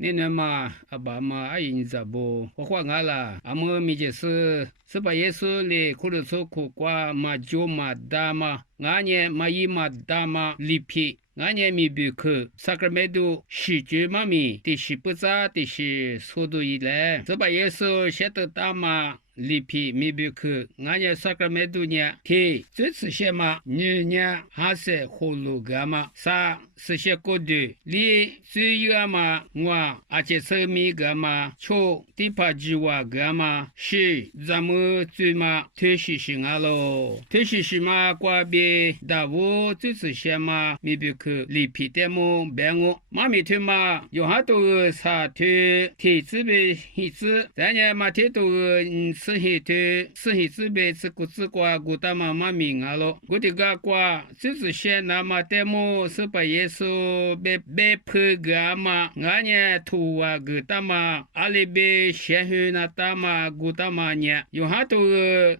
你那嘛阿爸嘛阿因咋不？我话俺了，阿么咪就是把耶稣哩苦了出苦瓜嘛就嘛大嘛，俺呢嘛一嘛大嘛里皮。俺年米不去萨克梅杜喜剧妈咪的是不咋的是速度以来，这把耶稣写的大嘛。里皮米不去，俺家萨克梅杜呢？提这次些嘛，女呢还是葫芦个嘛？啥是些过的？你只有嘛我而且车米个嘛，抽地帕吉瓦个嘛，是咱们最嘛推西西俺咯，推西西嘛瓜边大屋这次些嘛米不去里皮的么别我，妈咪推嘛有好多啥推提子呗，提子咱家嘛提多是黑的，是黑子呗，是谷子瓜，谷大妈妈名啊咯。我的个瓜，就是些那么的么是把耶稣被破个嘛，俺呢土啊个大妈，阿里被先去那大妈谷大妈呢，有好多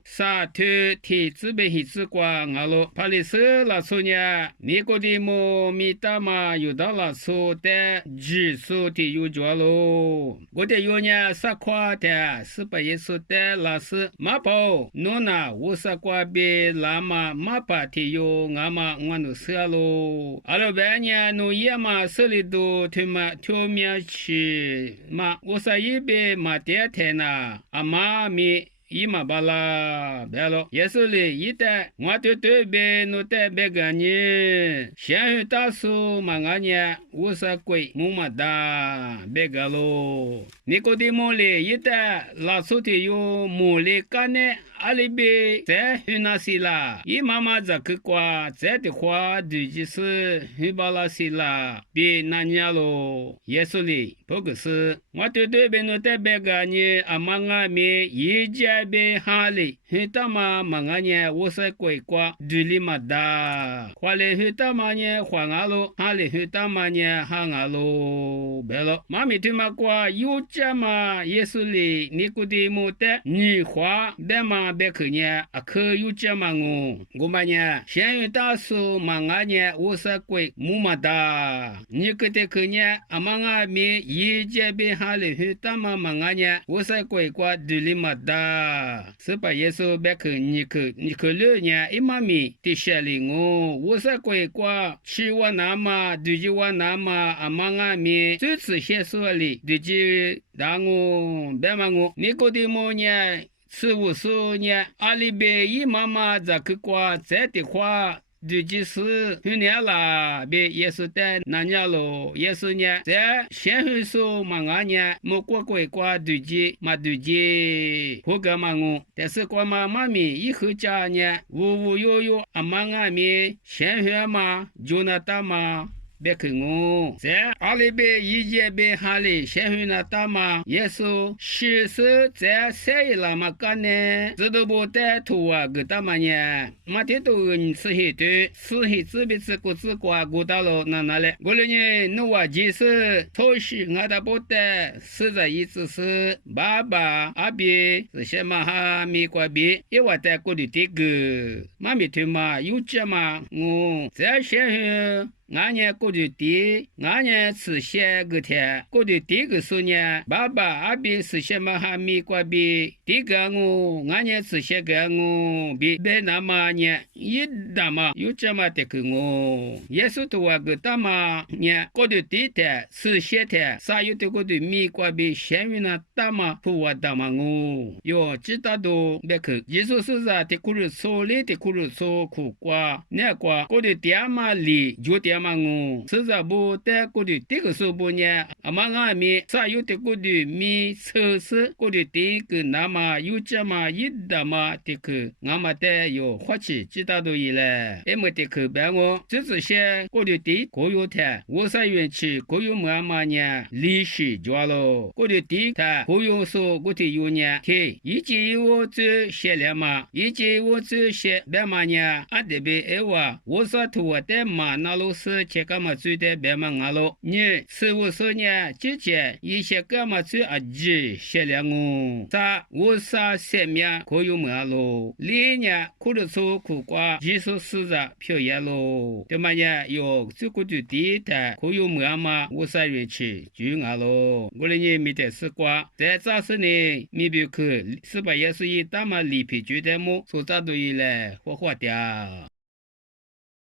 啥推提子呗黑子瓜啊咯。帕里斯拉说呢，你个的么米大妈有到拉说的，指数的有着咯。我的有呢啥夸的，是把耶稣的。老师马跑诺那乌萨瓜比拉玛马帕提有阿玛我努色咯，阿拉白年努耶玛设立都推嘛推面去嘛乌萨一比马迭天呐阿玛咪。伊嘛巴拉，别了，耶稣哩一代，我对别努代别个呢，先去大叔嘛俺呢，无啥贵，木嘛大，别个咯，你个的木哩一代，拉出的有木哩干呢。阿里边在去那些啦，伊妈妈在去挂，在的话就是去巴拉西啦，别那年咯，耶稣哩，不过是我对别弄代别个呢，阿妈俺们一家别哈哩，去他妈妈俺呢，我是鬼挂，对哩嘛哒，话哩去他妈呢，还俺咯，哈哩去他妈呢，哈俺咯，别了，妈咪对嘛挂，有家嘛，耶稣哩，你估计没得，你话别嘛。别去呢，啊可有这么我们呢，现在大叔忙啊呢，我是贵木嘛大，你个得去呢，啊忙啊咪一这边哈里去大嘛忙啊呢，我是贵瓜对里嘛大，是把耶稣别去你去了呢，一妈咪的下里我是贵瓜吃我那嘛，对着我那嘛，啊忙啊咪这次先说里对着让我别嘛我，你个的么呢？15年，阿里边伊妈妈在去过这的话，就是去年啦，别也是在那年咯，也是呢，在先会说嘛2年，没过对接嘛对接，不干嘛我，但是过嘛妈咪以后家呢，无有阿妈阿咪先会嘛，就那大嘛。别去我，在阿里边一节边哈里，先去那大嘛，耶稣是在谁那么干呢？这都不带土啊，个大嘛呢？马天都你吃黑的，吃黑这边吃果子瓜果到了那嘞？我了呢，弄我就是超市俺的不带，实在意思是爸爸阿比这些嘛哈米瓜比，一我带过的这个，妈咪推嘛有这嘛，我在先去。俺呢过去地，俺呢吃些个天，过去地个时候呢，爸爸阿边吃些嘛哈米瓜边，地个我，俺呢吃些个我，别那么呢，一大嘛有这么的个我，也是多啊个大嘛呢，过去地的吃些的，啥有的过去米瓜边，咸鱼那大嘛多啊大嘛我，哟，知道都别去，耶稣是啥的苦日错哩的苦日错苦瓜，那瓜过去地嘛里就地。嘛我，实在不带过去这个时候呢，阿妈阿咪啥有的过去米测试过去这个那么有这么一大嘛这个，阿妈带有花起知道都伊嘞，也没得去白我，这些过去这国有的，我啥园区国有妈妈呢，历史抓了，过去这他国有说过去有呢，嘿，以前我这些了嘛，以前我这些白嘛呢，俺这边哎哇，我啥图我带嘛那老师。是切干嘛最的别嘛俺喽，你15年之前一些干嘛最阿吉写两哦，啥我啥生命可有么喽，历年苦的错苦瓜，技术实在表演喽，对嘛呢？有这个就地的可有么嘛，我啥乐器就俺喽，我的呢没得事瓜，在早时呢，没别去，是把也是一大嘛里皮就的么，所咋都有嘞，火火掉。